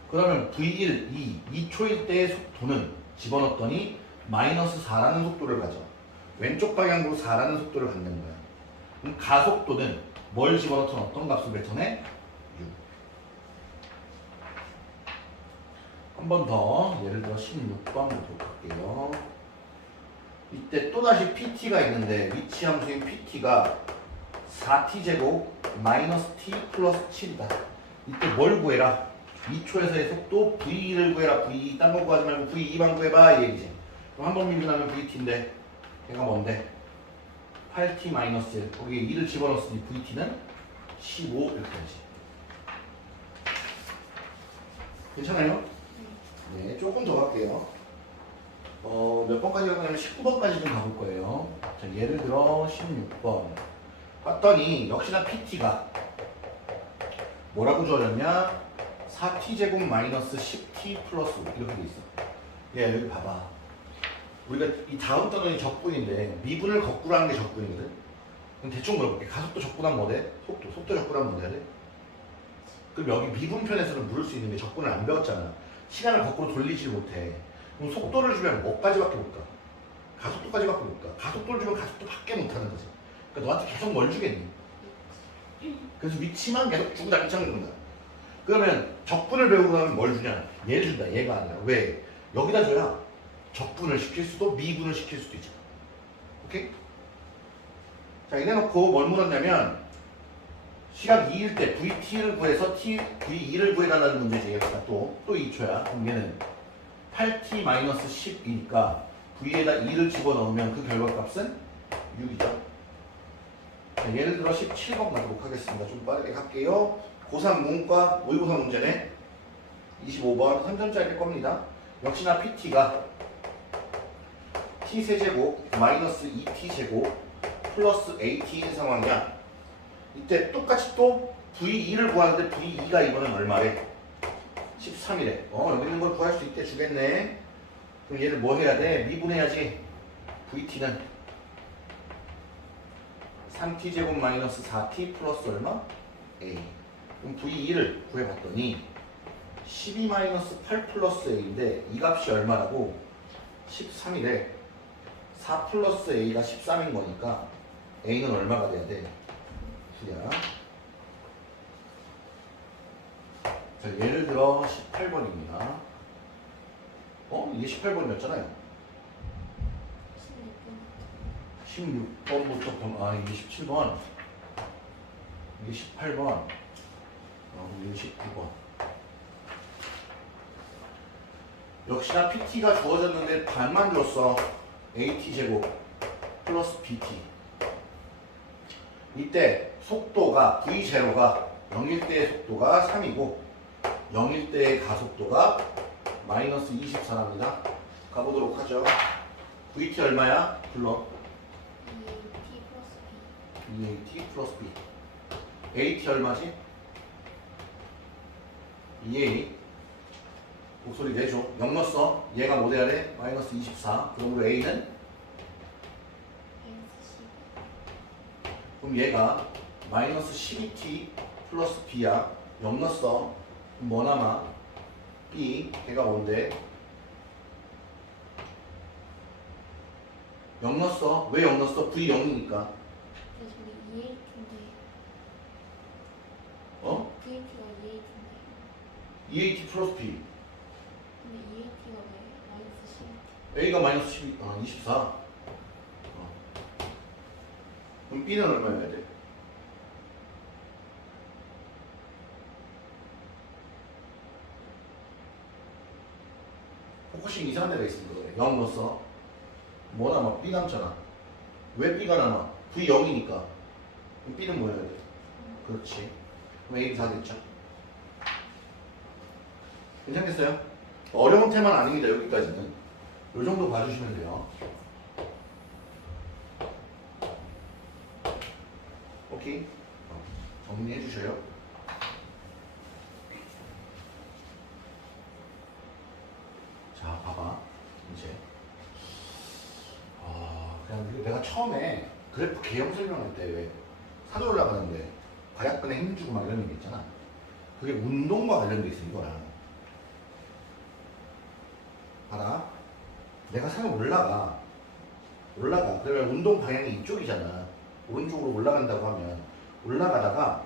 그러면 v1, 2초일 때의 속도는 집어넣었더니 마이너스 4라는 속도를 가져. 왼쪽 방향으로 4라는 속도를 갖는 거야. 그럼 가속도는 뭘 집어넣든 어떤 값을 뱉어내? 6. 한 번 더 예를 들어 16번 보도록 할게요. 이때 또다시 PT가 있는데 위치 함수인 PT가 4t 제곱 마이너스 t 플러스 7이다. 이때 뭘 구해라? 2초에서의 속도 V를 구해라. V 딴 거 구하지 말고 V2만 구해봐 이 얘기지. 그럼 한 번 미분하면 VT인데 걔가 뭔데? 8t 마이너스 1. 거기에 2를 집어넣었으니 VT는 15 이렇게 되지. 괜찮아요? 네, 조금 더 갈게요. 몇 번까지 가냐면 19번까지 좀 가볼 거예요. 자, 예를 들어 16번. 봤더니 역시나 PT가 뭐라고 주어졌냐? 4t 제곱 마이너스 10t 플러스 5 이렇게 돼 있어. 야, 여기 봐봐. 우리가 이 다음 단원이 적분인데 미분을 거꾸로 하는 게 적분이거든. 그럼 대충 물어볼게. 가속도 적분하면 뭐 돼? 속도 적분하면 뭐 돼야 돼? 그럼 여기 미분편에서는 물을 수 있는 게 적분을 안 배웠잖아. 시간을 거꾸로 돌리지 못해. 그럼 속도를 주면 뭐까지밖에 못 가? 가속도까지밖에 못 가. 가속도를 주면 가속도밖에 못 하는 거지. 그러니까 너한테 계속 뭘 주겠니? 그래서 위치만 계속 주고 당첨하는 거야. 그러면 적분을 배우고 나면 뭘 주냐? 얘를 준다. 얘가 아니라. 왜? 여기다 줘야 적분을 시킬 수도 미분을 시킬 수도 있잖아. 오케이? 자, 이래놓고 뭘 물었냐면 시각 2일 때 VT를 구해서 V2를 구해달라는 문제지. 얘가 또 2초야. 그럼 얘는 8t-10이니까 V에다 2를 집어넣으면 그 결과값은 6이죠. 자, 예를 들어 17번 가도록 하겠습니다. 좀 빠르게 갈게요. 고3 문과 모의고사 문제네. 25번 3점짜리일 겁니다. 역시나 PT가 t세제곱 마이너스 2t제곱 플러스 at인 상황이야. 이때 똑같이 또 V2를 구하는데 V2가 이번엔 얼마래? 13이래. 여기 있는 걸 구할 수 있게 주겠네. 그럼 얘를 뭐 해야 돼? 미분해야지. VT는 3t제곱 마이너스 4t 플러스 얼마? a. 그럼 V2를 구해봤더니 12 마이너스 8 플러스 a인데 이 값이 얼마라고? 13이래. 4 플러스 a가 13인 거니까 a는 얼마가 돼야 돼? 9야. 자, 예를 들어 18번입니다. 이게 18번이었잖아요. 16번부터 이게 17번. 이게 18번. 이게 19번. 역시나 PT가 주어졌는데 반만 줬어. AT제곱 플러스 BT. 이때 속도가 V0가 0일 때의 속도가 3이고 0일 때의 가속도가 마이너스 24랍니다. 가보도록 하죠. VT 얼마야? 불러. EAT 플러스 B. AT 얼마지? EA. 목소리 내줘. 0 넣었어. 얘가 뭐 돼야 돼? 마이너스 24. 그러므로 A는? 그럼 얘가 마이너스 12T 플러스 B야. 0 넣었어. 그럼 뭐 남아? B. 걔가 뭔데? 0 넣었어. 왜 0 넣었어? V 0이니까. 어? VT가 EAT인데. EAT 플러스 B. 근데 EAT가 왜 마이너스 12? A가 마이너스 24. 그럼 B는 얼마여야 돼? 포커싱 이상한 데가 있습니다. 그래. 0 넣었어. 뭐 남아? B 남잖아. 왜 B가 남아? V 0이니까. 그럼 B는 뭐 해야 돼? 그렇지. 그럼 A는 4 됐죠. 괜찮겠어요? 어려운 테만 아닙니다. 여기까지는. 요 정도 봐주시면 돼요. 오케이? 정리해 주셔요. 자, 봐봐. 이제. 그냥 내가 처음에 그래프 개형 설명할 때 왜 산을 올라가는데 과약근에 힘 주고 막 이런 얘기 있잖아. 그게 운동과 관련돼 있어, 이거랑. 봐라. 내가 산에 올라가. 그러면 운동 방향이 이쪽이잖아. 오른쪽으로 올라간다고 하면 올라가다가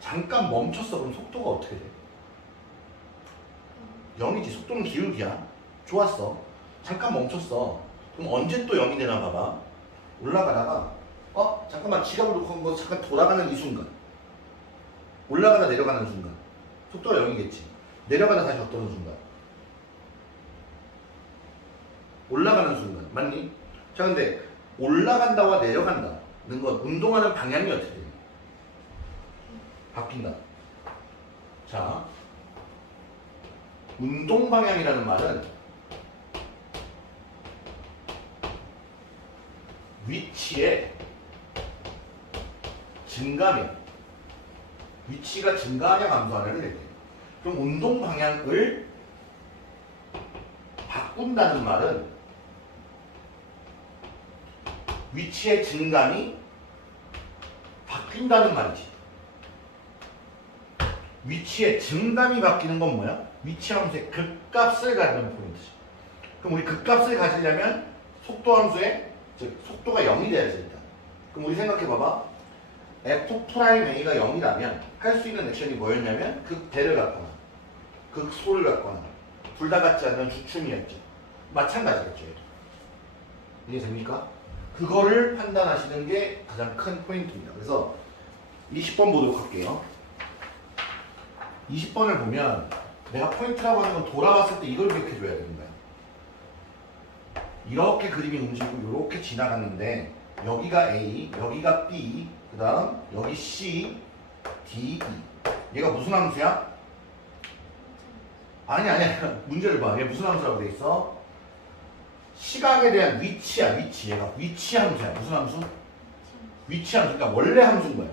잠깐 멈췄어. 그럼 속도가 어떻게 돼? 0이지. 속도는 기울기야. 좋았어. 잠깐 멈췄어. 그럼 언제 또 0이 되나 봐봐. 올라가다가 잠깐만 지갑을 놓고 뭐 잠깐 돌아가는 이 순간. 올라가다 내려가는 순간. 속도가 0이겠지. 내려가다 다시 어떤 순간. 올라가는 순간. 맞니? 자, 근데 올라간다와 내려간다는 건 운동하는 방향이 어떻게 돼? 바뀐다. 자, 운동 방향이라는 말은 위치의 증가면, 위치가 증가하냐 감소하냐를 얘기해. 그럼 운동 방향을 바꾼다는 말은 위치의 증감이 바뀐다는 말이지. 위치의 증감이 바뀌는 건 뭐야? 위치 함수의 극값을 가지는 포인트지. 그럼 우리 극값을 가지려면 속도 함수의 즉 속도가 0이 돼야지 일단. 그럼 우리 생각해 봐봐. F'A가 0이라면 할 수 있는 액션이 뭐였냐면 극대를 갖거나 극소를 갖거나 둘 다 같지 않는 주춤이었죠. 마찬가지겠죠. 이해됩니까? 그거를 판단하시는 게 가장 큰 포인트입니다. 그래서 20번 보도록 할게요. 20번을 보면 내가 포인트라고 하는 건 돌아왔을 때 이걸 기억해줘야 되는 거야. 이렇게 그림이 움직이고 이렇게 지나갔는데 여기가 A, 여기가 B, 그 다음 여기 C, D, E. 얘가 무슨 함수야? 아니야. 문제를 봐. 얘 무슨 함수라고 돼 있어? 시각에 대한 위치야. 위치. 얘가 위치 함수야. 무슨 함수? 위치 함수. 그러니까 원래 함수인 거야.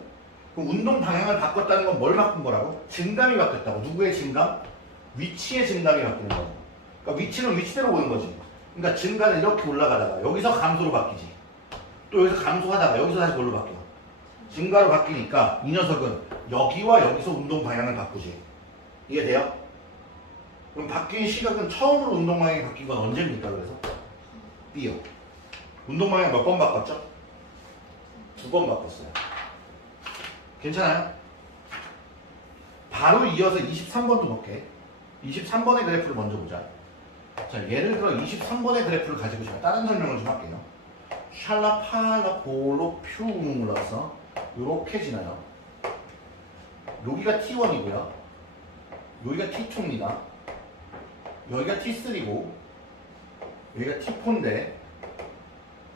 그럼 운동 방향을 바꿨다는 건 뭘 바꾼 거라고? 증감이 바뀌었다고. 누구의 증감? 위치의 증감이 바뀌는 거고. 그러니까 위치는 위치대로 보는 거지. 그러니까 증가는 이렇게 올라가다가 여기서 감소로 바뀌지. 또 여기서 감소하다가 여기서 다시 뭘로 바뀌어? 증가로 바뀌니까 이 녀석은 여기와 여기서 운동 방향을 바꾸지. 이해돼요? 그럼 바뀐 시각은 처음으로 운동 방향이 바뀐 건 언제입니까? 그래서 B요. 운동 방향 몇 번 바꿨죠? 2번 바꿨어요. 괜찮아요? 바로 이어서 23번도 볼게. 23번의 그래프를 먼저 보자. 자, 예를 들어 23번의 그래프를 가지고 제가 다른 설명을 좀 할게요. 샬라팔라 볼로 퓨 눌러서 요렇게 지나요. 여기가 T1이고요. 여기가 T2입니다. 여기가 T3고 여기가 T4인데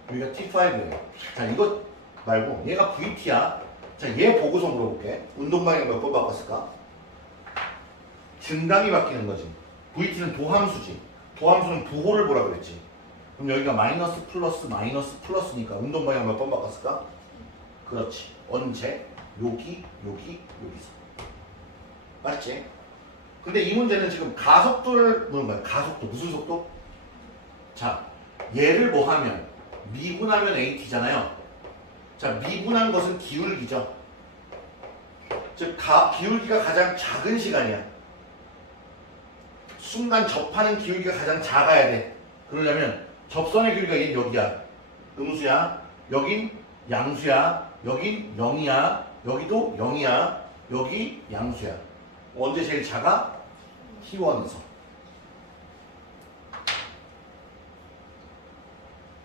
여기가 T5예요. 자, 이것 말고 얘가 VT야. 자, 얘 보고서 물어볼게. 운동방향 몇 번 바꿨을까? 증감이 바뀌는 거지. VT는 도함수지. 도함수는 부호를 보라 그랬지. 그럼 여기가 마이너스 플러스 마이너스 플러스니까 운동방향 몇 번 바꿨을까? 그렇지. 언제? 여기, 여기, 여기서. 맞지? 근데 이 문제는 지금 가속도를 묻는 거야. 가속도. 무슨 속도? 자, 얘를 뭐 하면? 미분하면 AT잖아요. 자, 미분한 것은 기울기죠. 즉, 기울기가 가장 작은 시간이야. 순간 접하는 기울기가 가장 작아야 돼. 그러려면 접선의 길이가 얘 여기야. 음수야. 여긴 양수야. 여긴 0이야. 여기도 0이야. 여기 양수야. 언제 제일 작아? T1에서.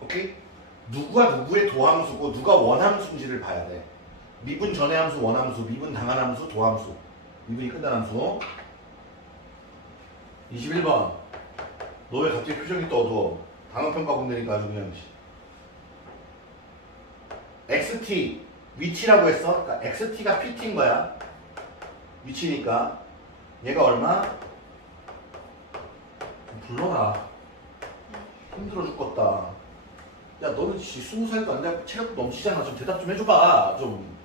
오케이? 누가 누구의 도함수고 누가 원함수인지를 봐야 돼. 미분 전의 함수 원함수, 미분 당한 함수 도함수, 미분이 끝난 함수. 21번. 너 왜 갑자기 표정이 또 어두워? 단어평가 본다니까 아주 그냥. XT 위치라고 했어. 그러니까 XT가 PT인 거야. 위치니까. 얘가 얼마? 불러라. 힘들어 죽겠다. 야, 너는 20살도 안 돼. 체력도 넘치잖아. 좀 대답 좀 해줘봐. 좀.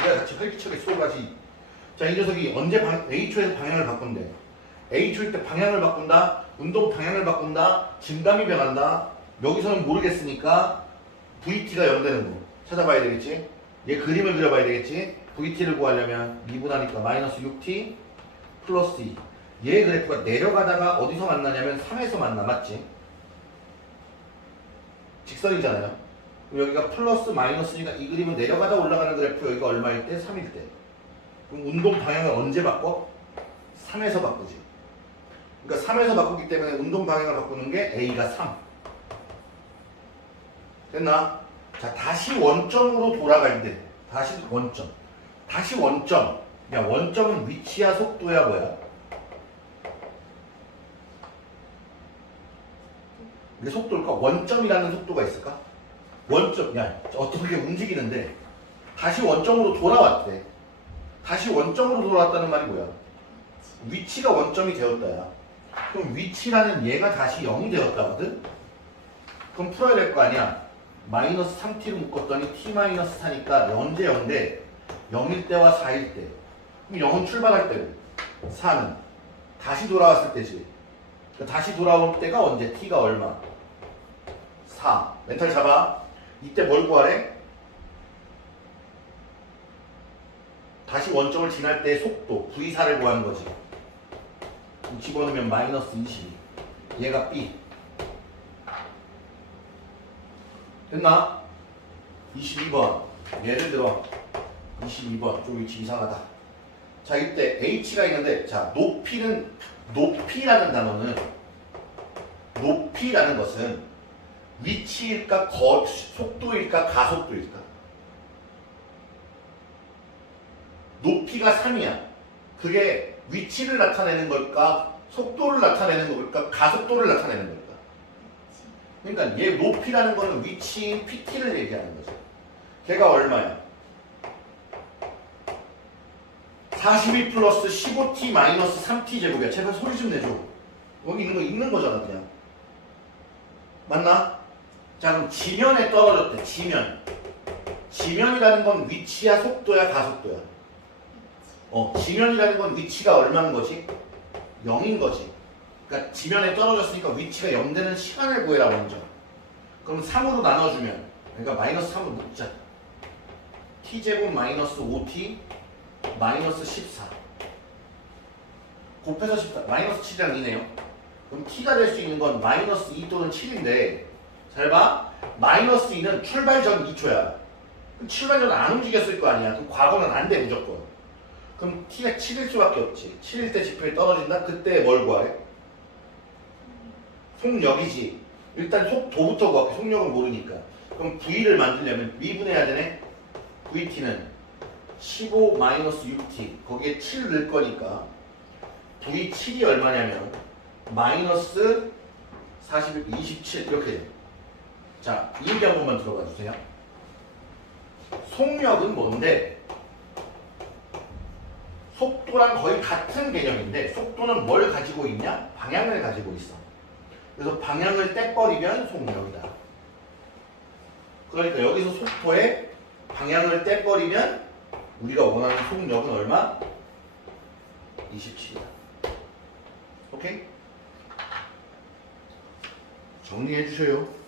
우리가 같이 활기차게 수업하지. 자, 이 녀석이 언제 A초에서 방향을 바꾼대. A초일 때 방향을 바꾼다. 운동 방향을 바꾼다. 증감이 변한다. 여기서는 모르겠으니까 VT가 0 되는 거 찾아봐야 되겠지. 얘 그림을 그려봐야 되겠지. VT를 구하려면 미분하니까 마이너스 6T 플러스 2. 얘 그래프가 내려가다가 어디서 만나냐면 3에서 만나. 맞지? 직선이잖아요. 그럼 여기가 플러스 마이너스니까 이 그림은 내려가다 올라가는 그래프. 여기가 얼마일 때? 3일 때. 그럼 운동 방향을 언제 바꿔? 3에서 바꾸지. 그러니까 3에서 바꾸기 때문에 운동 방향을 바꾸는 게 A가 3. 됐나? 자, 다시 원점으로 돌아갈 때. 다시 원점. 다시 원점. 야, 원점은 위치야 속도야 뭐야? 이게 속도일까? 원점이라는 속도가 있을까? 원점. 야, 어떻게 움직이는데 다시 원점으로 돌아왔대. 다시 원점으로 돌아왔다는 말이 뭐야? 위치가 원점이 되었다야. 그럼 위치라는 얘가 다시 0이 되었다거든? 그럼 풀어야 될 거 아니야. 마이너스 3t를 묶었더니 t 마이너스 4니까 언제 0대? 0일 때와 4일 때. 그럼 0은 출발할 때고 4는 다시 돌아왔을 때지. 그러니까 다시 돌아올 때가 언제? t가 얼마? 4. 멘탈 잡아. 이때 뭘 구하래? 다시 원점을 지날 때 속도 V4를 구하는 거지. 집어넣으면 마이너스 22. 얘가 B. 됐나? 22번. 예를 들어 22번. 좀 위치 이상하다. 자, 이때 H가 있는데, 자, 높이라는 단어는, 높이라는 것은 위치일까, 속도일까, 가속도일까? 높이가 3이야. 그게 위치를 나타내는 걸까, 속도를 나타내는 걸까, 가속도를 나타내는 걸까? 그러니까 얘 높이라는 거는 위치인 PT를 얘기하는 거죠. 걔가 얼마야? 42 플러스 15t 마이너스 3t 제곱이야. 제발 소리 좀 내줘. 여기 있는 거 읽는 거잖아 그냥. 맞나? 자, 그럼 지면에 떨어졌대. 지면이라는 건 위치야 속도야 가속도야? 지면이라는 건 위치가 얼마인 거지? 0인 거지. 그러니까 지면에 떨어졌으니까 위치가 0 되는 시간을 구해라 먼저. 그럼 3으로 나눠주면, 그러니까 마이너스 3으로 묶자. t제곱 마이너스 5t 마이너스 14 곱해서 14 마이너스 7이랑 2네요. 그럼 t가 될 수 있는 건 마이너스 2 또는 7인데, 잘 봐. 마이너스 2는 출발 전 2초야. 출발 전 안 움직였을 거 아니야. 그럼 과거는 안 돼 무조건. 그럼 t가 7일 수밖에 없지. 7일 때 지표에 떨어진다? 그때 뭘 구하래? 속력이지. 일단 속도부터 구할게. 속력은 모르니까. 그럼 v를 만들려면 미분해야 되네. vt는 15 마이너스 6t 거기에 7 넣을 거니까 v7이 얼마냐면 마이너스 27 이렇게 돼. 자, 이 얘기 한 번만 들어봐 주세요. 속력은 뭔데? 속도랑 거의 같은 개념인데 속도는 뭘 가지고 있냐? 방향을 가지고 있어. 그래서 방향을 떼버리면 속력이다. 그러니까 여기서 속도에 방향을 떼버리면 우리가 원하는 속력은 얼마? 27이다. 오케이? 정리해 주셔요.